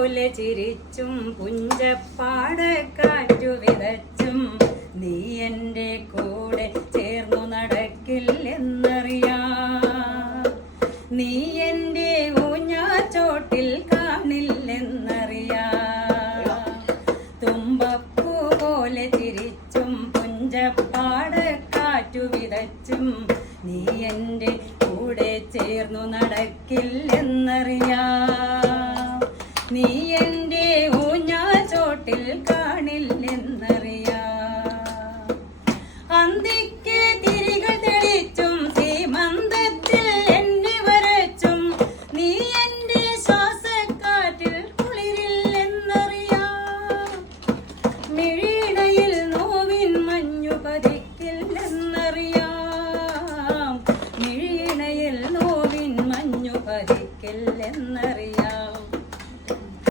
പോലെ ചിരിച്ചും പുഞ്ചപ്പാടക്കാറ്റു വിതച്ചും നീ എൻ്റെ കൂടെ ചേർന്നു നടക്കില്ലെന്നറിയാം. നീ എൻ്റെ ഊഞ്ഞാച്ചോട്ടിൽ കാണില്ലെന്നറിയാം. തുമ്പപ്പൂ പോലെ ചിരിച്ചും പുഞ്ചപ്പാടക്കാറ്റു വിതച്ചും നീ എൻ്റെ കൂടെ ചേർന്നു നടക്കില്ലെന്നറിയാം. നീ എൻ്റെ ഊഞ്ഞാച്ചോട്ടിൽ കാണില്ലെന്ന്